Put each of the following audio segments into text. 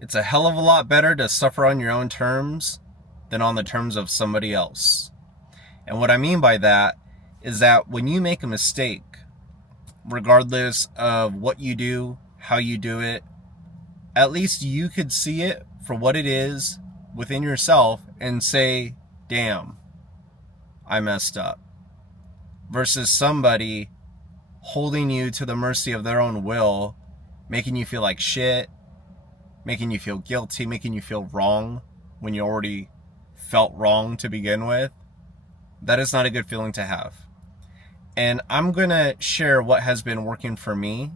It's a hell of a lot better to suffer on your own terms than on the terms of somebody else. And what I mean by that is that when you make a mistake, regardless of what you do, how you do it, at least you could see it for what it is within yourself and say, damn, I messed up. Versus somebody holding you to the mercy of their own will, making you feel like shit, making you feel guilty, making you feel wrong when you already felt wrong to begin with. That is not a good feeling to have. And I'm going to share what has been working for me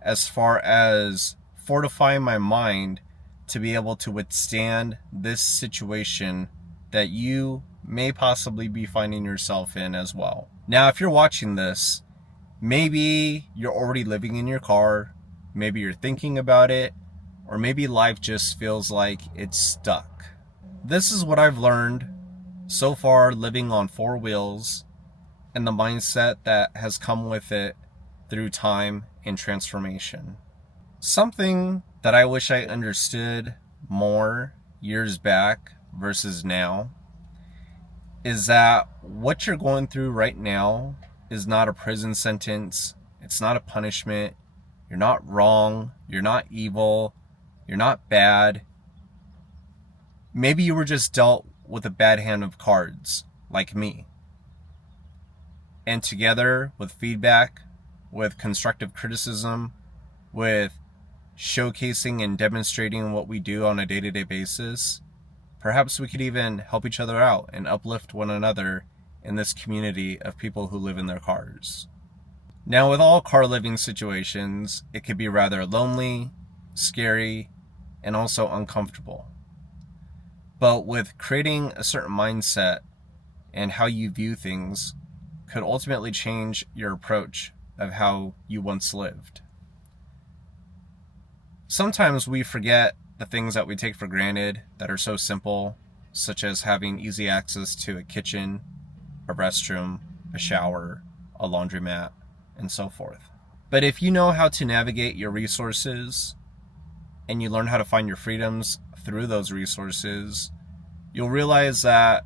as far as fortifying my mind to be able to withstand this situation that you may possibly be finding yourself in as well. Now, if you're watching this, maybe you're already living in your car, maybe you're thinking about it, or maybe life just feels like it's stuck. This is what I've learned so far living on four wheels and the mindset that has come with it through time and transformation. Something that I wish I understood more years back versus now is that what you're going through right now is not a prison sentence. It's not a punishment. You're not wrong. You're not evil. You're not bad. Maybe you were just dealt with a bad hand of cards, like me. And together with feedback, with constructive criticism, with showcasing and demonstrating what we do on a day-to-day basis, perhaps we could even help each other out and uplift one another in this community of people who live in their cars. Now, with all car living situations, it could be rather lonely, scary, and also uncomfortable. But with creating a certain mindset and how you view things could ultimately change your approach of how you once lived. Sometimes we forget the things that we take for granted that are so simple, such as having easy access to a kitchen, a restroom, a shower, a laundromat, and so forth. But if you know how to navigate your resources and you learn how to find your freedoms through those resources, you'll realize that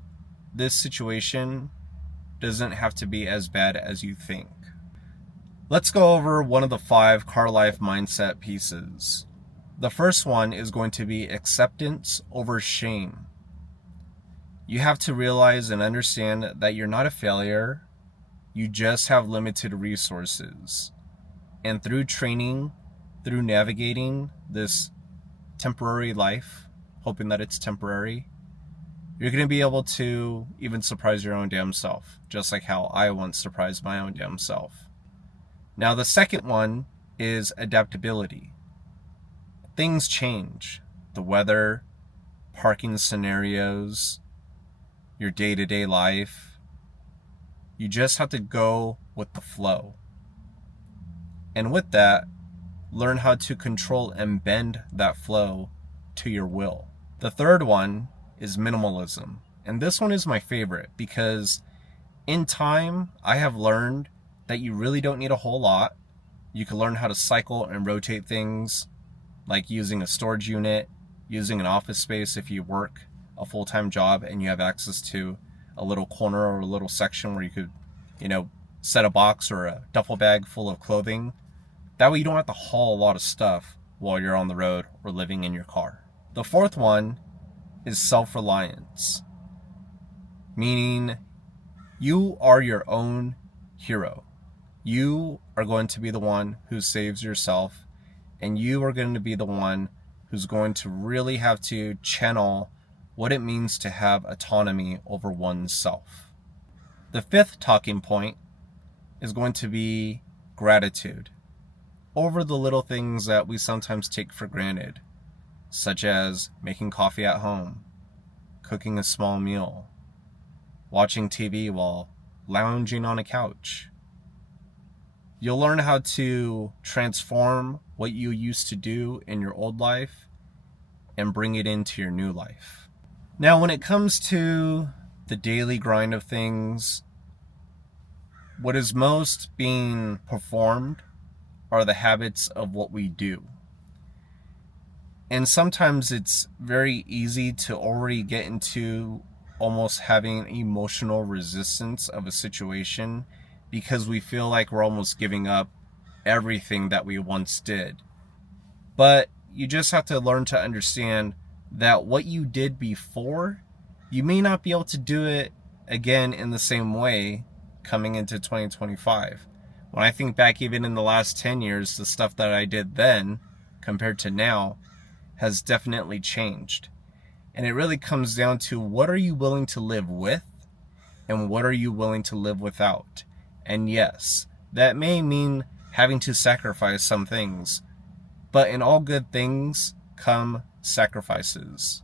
this situation doesn't have to be as bad as you think. Let's go over one of the 5 car life mindset pieces. The first one is going to be acceptance over shame. You have to realize and understand that you're not a failure. You just have limited resources. And through training, through navigating this temporary life, hoping that it's temporary, you're going to be able to even surprise your own damn self, just like how I once surprised my own damn self. Now, the second one is adaptability. Things change. The weather, parking scenarios, your day-to-day life. You just have to go with the flow. And with that, learn how to control and bend that flow to your will. The third one is minimalism. And this one is my favorite because in time, I have learned that you really don't need a whole lot. You can learn how to cycle and rotate things, like using a storage unit, using an office space if you work a full-time job and you have access to a little corner or a little section where you could, set a box or a duffel bag full of clothing. That way you don't have to haul a lot of stuff while you're on the road or living in your car. The fourth one is self-reliance, meaning you are your own hero. You are going to be the one who saves yourself, and you are going to be the one who's going to really have to channel what it means to have autonomy over oneself. The fifth talking point is going to be gratitude over the little things that we sometimes take for granted, such as making coffee at home, cooking a small meal, watching TV while lounging on a couch. You'll learn how to transform what you used to do in your old life and bring it into your new life. Now, when it comes to the daily grind of things, what is most being performed are the habits of what we do. And sometimes it's very easy to already get into almost having emotional resistance of a situation because we feel like we're almost giving up everything that we once did. But you just have to learn to understand that what you did before, you may not be able to do it again in the same way coming into 2025. When I think back even in the last 10 years, the stuff that I did then compared to now has definitely changed. And it really comes down to what are you willing to live with and what are you willing to live without. And yes, that may mean having to sacrifice some things, but in all good things come sacrifices.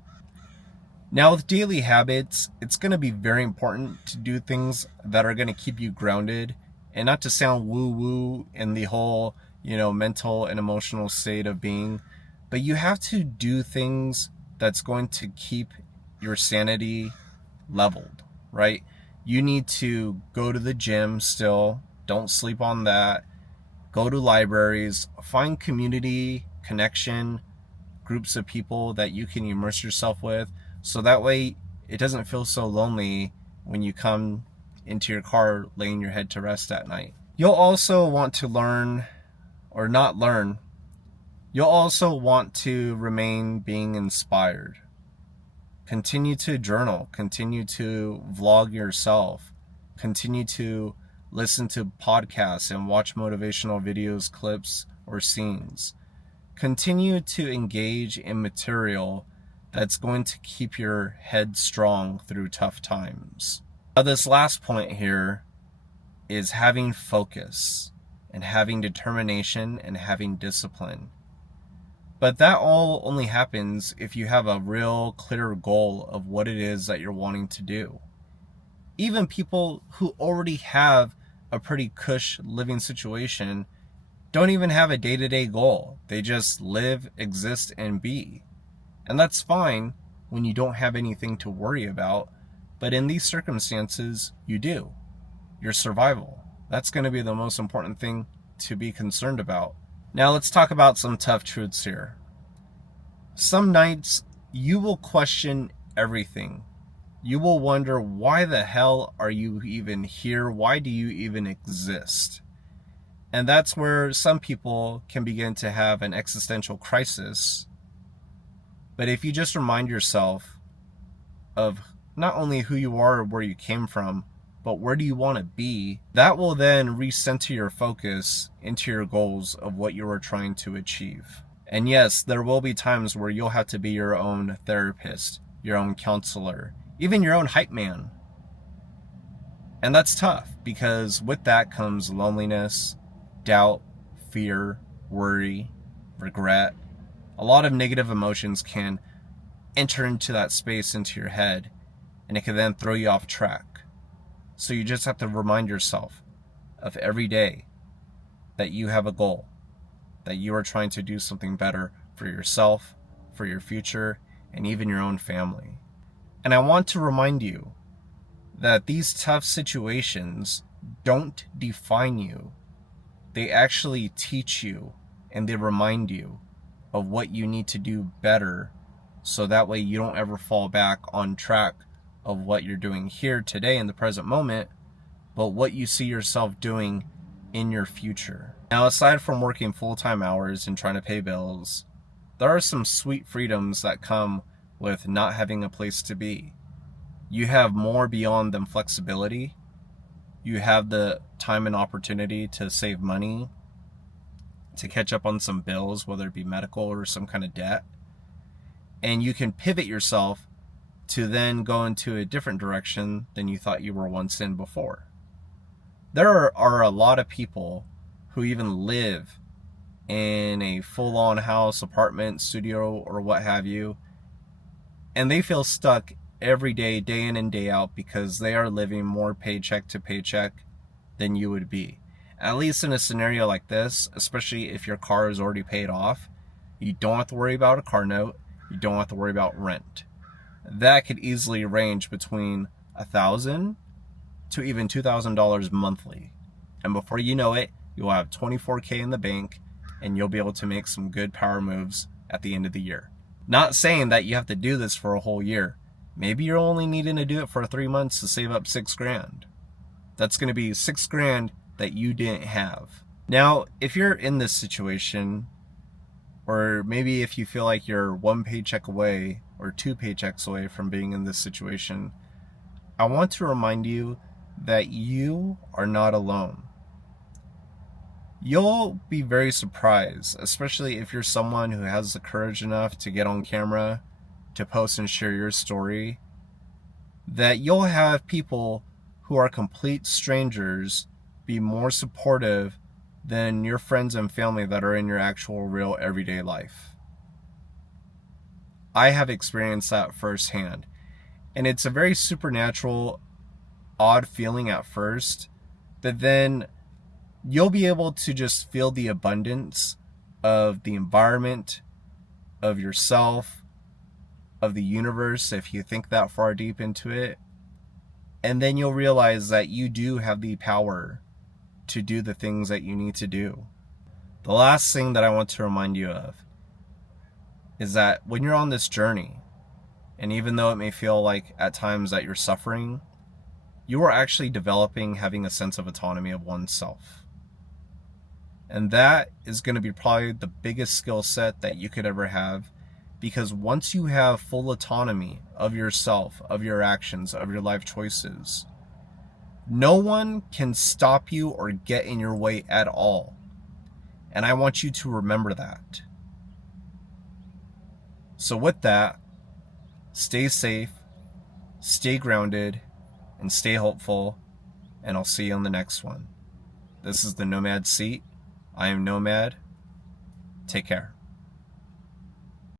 Now, with daily habits, it's going to be very important to do things that are going to keep you grounded and not to sound woo-woo in the whole, mental and emotional state of being, but you have to do things that's going to keep your sanity leveled, right? You need to go to the gym still. Don't sleep on that. Go to libraries, find community, connection, groups of people that you can immerse yourself with, so that way it doesn't feel so lonely when you come into your car laying your head to rest at night. You'll also want to learn, or not learn, you'll also want to remain being inspired. Continue to journal, continue to vlog yourself, continue to listen to podcasts and watch motivational videos, clips, or scenes. Continue to engage in material that's going to keep your head strong through tough times. Now, this last point here is having focus and having determination and having discipline. But that all only happens if you have a real clear goal of what it is that you're wanting to do. Even people who already have a pretty cush living situation don't even have a day-to-day goal. They just live, exist, and be. And that's fine when you don't have anything to worry about, but in these circumstances, you do. Your survival. That's going to be the most important thing to be concerned about. Now let's talk about some tough truths here. Some nights you will question everything. You will wonder, why the hell are you even here? Why do you even exist? And that's where some people can begin to have an existential crisis. But if you just remind yourself of not only who you are or where you came from, but where do you want to be, that will then recenter your focus into your goals of what you are trying to achieve. And yes, there will be times where you'll have to be your own therapist, your own counselor, even your own hype man. And that's tough because with that comes loneliness, doubt, fear, worry, regret. A lot of negative emotions can enter into that space into your head, and it can then throw you off track. So you just have to remind yourself of every day that you have a goal, that you are trying to do something better for yourself, for your future, and even your own family. And I want to remind you that these tough situations don't define you. They actually teach you and they remind you of what you need to do better, so that way you don't ever fall back on track of what you're doing here today in the present moment, but what you see yourself doing in your future. Now, aside from working full-time hours and trying to pay bills, there are some sweet freedoms that come with not having a place to be. You have more beyond than flexibility. You have the time and opportunity to save money, to catch up on some bills, whether it be medical or some kind of debt. And you can pivot yourself to then go into a different direction than you thought you were once in before. There are a lot of people who even live in a full-on house, apartment, studio, or what have you, and they feel stuck every day, day in and day out, because they are living more paycheck to paycheck than you would be. At least in a scenario like this, especially if your car is already paid off, you don't have to worry about a car note, you don't have to worry about rent. That could easily range between $1,000 to even $2,000 monthly. And before you know it, you'll have $24K in the bank, and you'll be able to make some good power moves at the end of the year. Not saying that you have to do this for a whole year. Maybe you're only needing to do it for 3 months to save up $6,000. That's going to be $6,000 that you didn't have. Now, if you're in this situation, or maybe if you feel like you're one paycheck away or 2 paychecks away from being in this situation, I want to remind you that you are not alone. You'll be very surprised, especially if you're someone who has the courage enough to get on camera, to post and share your story, that you'll have people who are complete strangers be more supportive than your friends and family that are in your actual real everyday life. I have experienced that firsthand, and it's a very supernatural, odd feeling at first, but then you'll be able to just feel the abundance of the environment, of yourself, of the universe if you think that far deep into it. And then you'll realize that you do have the power to do the things that you need to do. The last thing that I want to remind you of is that when you're on this journey, and even though it may feel like at times that you're suffering, you are actually developing having a sense of autonomy of oneself. And that is going to be probably the biggest skill set that you could ever have, because once you have full autonomy of yourself, of your actions, of your life choices, no one can stop you or get in your way at all. And I want you to remember that. So with that, stay safe, stay grounded, and stay hopeful, and I'll see you on the next one. This is the Nomad Seat. I am Nomad. Take care.